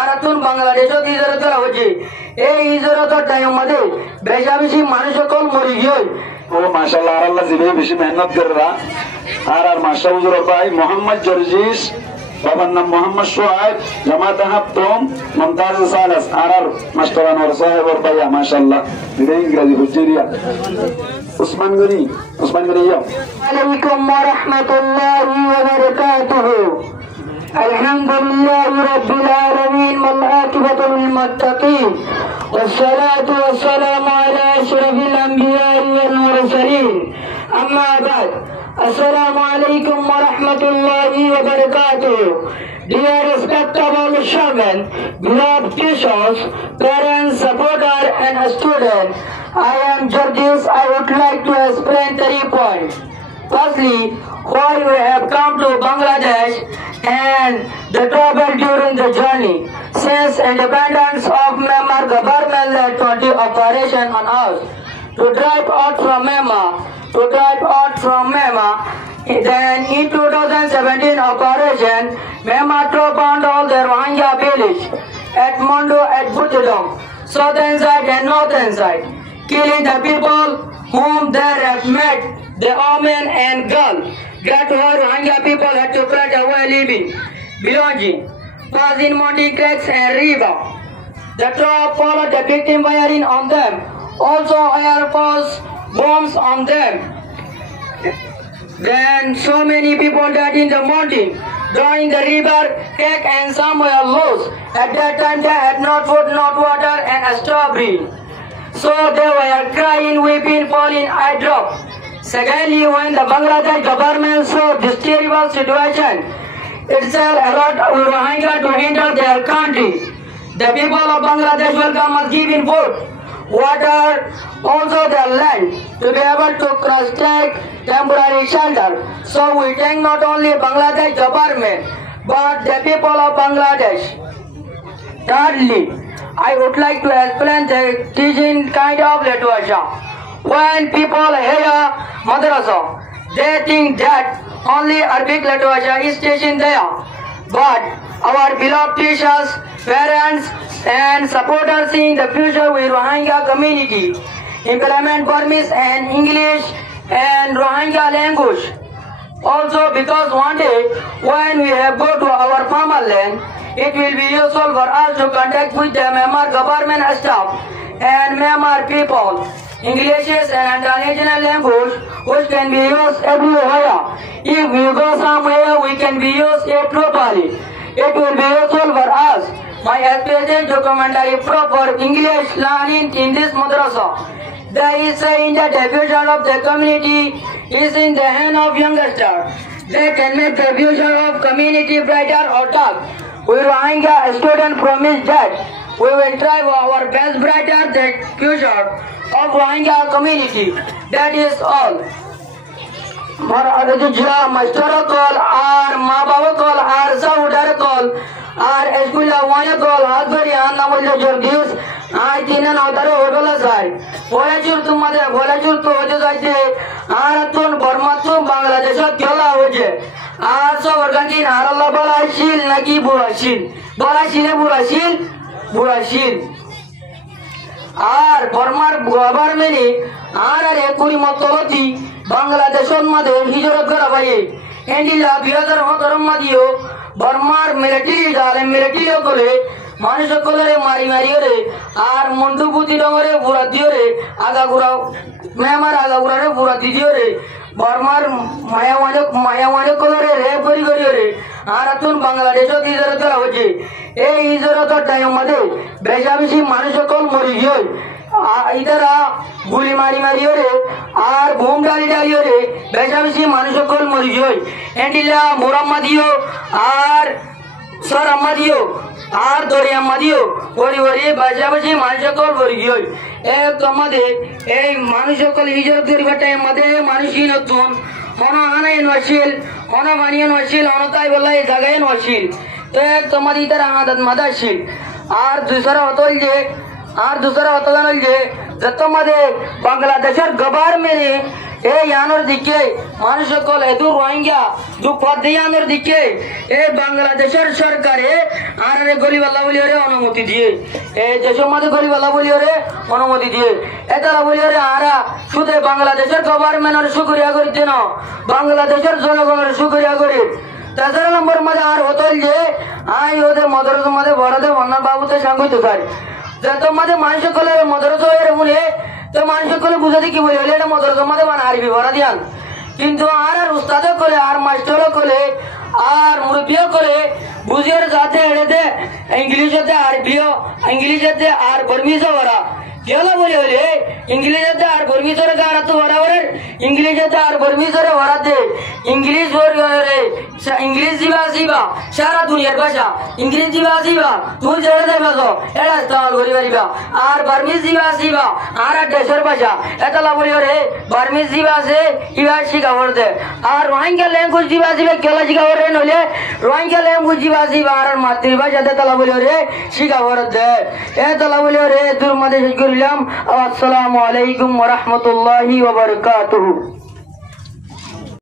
আরাতুন বাংলাদেশত হিজরত করা হয়েছে এই হিজরতের টাইম মধ্যে বেশা বেশি মানুষ সকল মরি গিয়ে ও মাশাআল্লাহ আর আল্লাহ জিবে বেশি মেহনত কররা আর মাশা হুজুর ভাই মোহাম্মদ জর্জিস বাবার নাম মোহাম্মদ সোহাইব জামাত হাফতম মমতাজ সালাস আর মাস্টারান ওর সাহেব ওর ভাইয়া মাশাআল্লাহ দিনে ইংরেজি হুজুরিয়া উসমান গনি ইয়া আলাইকুম ওয়া রাহমাতুল্লাহি ওয়া বারাকাতুহু আলহামদুলিল্লাহি রাব্বিল আলামিন ওয়াল আকিবাতু লিল মুত্তাকিন والصلاة والسلام على أشرف الأنبياء والمرسلين أما بعد السلام عليكم ورحمة الله وبركاته. Dear respectable shaman, beloved teachers, parents, supporters and students, I am Georges. I would like to explain 3 points. Firstly, why we have come to Bangladesh and the trouble during the journey. Since independence of Myanmar, government led 20 operation on us to drive out from Myanmar. Then in 2017 operation, Myanmar troop bound all the Rohingya village at Mondo at Butidong, southern side and northern side, killing the people whom they have met, the women and girls. That whole Rohingya people had to fly away living, belonging, was in Monty cracks and river. The troop followed the victim firing on them, also air force bombs on them. Then so many people died in the mountain, drawing the river, crack and some were lost. At that time they had not food, not water and a strawberry. So they were crying, weeping, falling, eye drop. Secondly, when the Bangladesh government saw this terrible situation, itself allowed Rohingya to enter their country. The people of Bangladesh welcome us giving food, water, also their land, to be able to cross-check temporary shelter. So we thank not only Bangladesh government, but the people of Bangladesh. Thirdly, I would like to explain the teaching kind of literature. When people hear madrasa, they think that only Arabic literature is teaching there. But our beloved teachers, parents and supporters in the future with Rohingya community implement Burmese and English and Rohingya language. Also because one day when we have go to our farmland, it will be useful for us to contact with the Myanmar government staff and Myanmar people. English is an international language which can be used everywhere. If we go somewhere, we can be used it properly. It will be useful for us. My experience documentary proper English learning in this madrasa. There is saying that the future of the community is in the hand of youngsters. They can make the future of community brighter or dark. We Rohingya students promise that we will try our best brighter the future of Rohingya community. That is all. Master call, our Mababa call, our Saudar call, our Escuela Wana call, Hasbari and Namulja Jorgis, I think another Odola side. Volajur to Mother, Volajur to Ojaze, Aratun, Bormatun, Bangladesh, Kyola Oje, also Organtin, Arala Balashil, Naki Burashil, Burashil. আর বর্মার গভর্নমেন্টে আর একুরি মতলতি বাংলাদেশের মধ্যে হিজরত করা ভাই এন্ডিলা 2017 মধ্যেও বর্মার মিলিটারি করে মানুষ সকলের মারি রে আর মন্টু পুতি ডঙরে বুড়া দিও রে আগাগুড়া মেমার আগাগুড়ারে বুড়া দিও রে বর্মার মায়াওয়ানে কলরে রেপ করি রে আর তুন বাংলাদেশত হিজরত করা হয়েছে এই হিজরতের টাইম মধ্যে বেশা বেশি মানুষ সকল মরি গিয়ে ইদারা গুলি মারি রে আর বোম ডালি রে বেশা বেশি মানুষ সকল মরি গিয়ে এন্ডিলা মোরাম্মাদিও আর সর আম্মাদিও আর দরিয়া মাদিও ওরি বেশা বেশি মানুষ সকল মরি গিয়ে এক আমাদের এই মানুষ সকল হিজরত করিবার টাইম মধ্যে মানুষই নতুন অনাহানাই নছিল অনাবানিয়ে নছিল অনতাই বলাই জায়গায় নছিল তো এক তোমাদের ইতার আদত মাদাছিল আর দুসরা হতল যে যত মধ্যে বাংলাদেশের গভর্নমেন্টে এই আনোর দিকে মানুষ সকল এদু রোহিঙ্গা দুঃখে আনোর দিকে এই বাংলাদেশের সরকারে আর গরিবাল্লা বলি অনুমতি দিয়ে এই দেশের মধ্যে গরিবাল্লা বলি অনুমতি দিয়ে এতারা বলি আরা শুধু বাংলাদেশের গভর্নমেন্টের শুক্রিয়া করি যেন বাংলাদেশের জনগণের শুক্রিয়া করি তেসরা নম্বর মধ্যে আর হতল যে আই ওদের মদরস মধ্যে বড়দের বন্যার বাবুতে সাংগিত স্যার যে তোমাদের মানুষ সকলে মদরস হয়ে বলে তো মানুষ সকলে বুঝাতে কি বলে এটা মদরস মধ্যে মানে আরবি ভরা দিয়ান কিন্তু আর উস্তাদ করে আর মাস্টার করে আর মুরব্বীও করে বুঝিয়ে যাতে এড়েতে ইংলিশে আরবিও ইংলিশে আর বর্মিজও ভরা কেলা বলে হলে ইংলিশে আর বর্মিজরে গারা তো বরাবর ইংলিশে আর বর্মিজরে ভরাতে ইংলিশ রে ইংলিশ জিবা সারা দুনিয়ার ভাষা ইংলিশ জিবা তুই জেনে দেবে এটা ইস্তেমাল করি পারিবা আর বার্মিজ জিবা আর দেশের ভাষা এটা বলি রে বার্মিজ জিবা আছে ইবা শিখাবর দে আর রোহিঙ্গা ল্যাঙ্গুয়েজ জিবা কেলা শিখাবর রে নইলে রোহিঙ্গা ল্যাঙ্গুয়েজ জিবা আর মাতৃভাষাতে তালা বলি রে শিখাবর দে এ তালা বলি রে দূর মধ্যে শেষ করিলাম। আসসালামু আলাইকুম ওয়া রাহমাতুল্লাহি ওয়া বারাকাতুহু।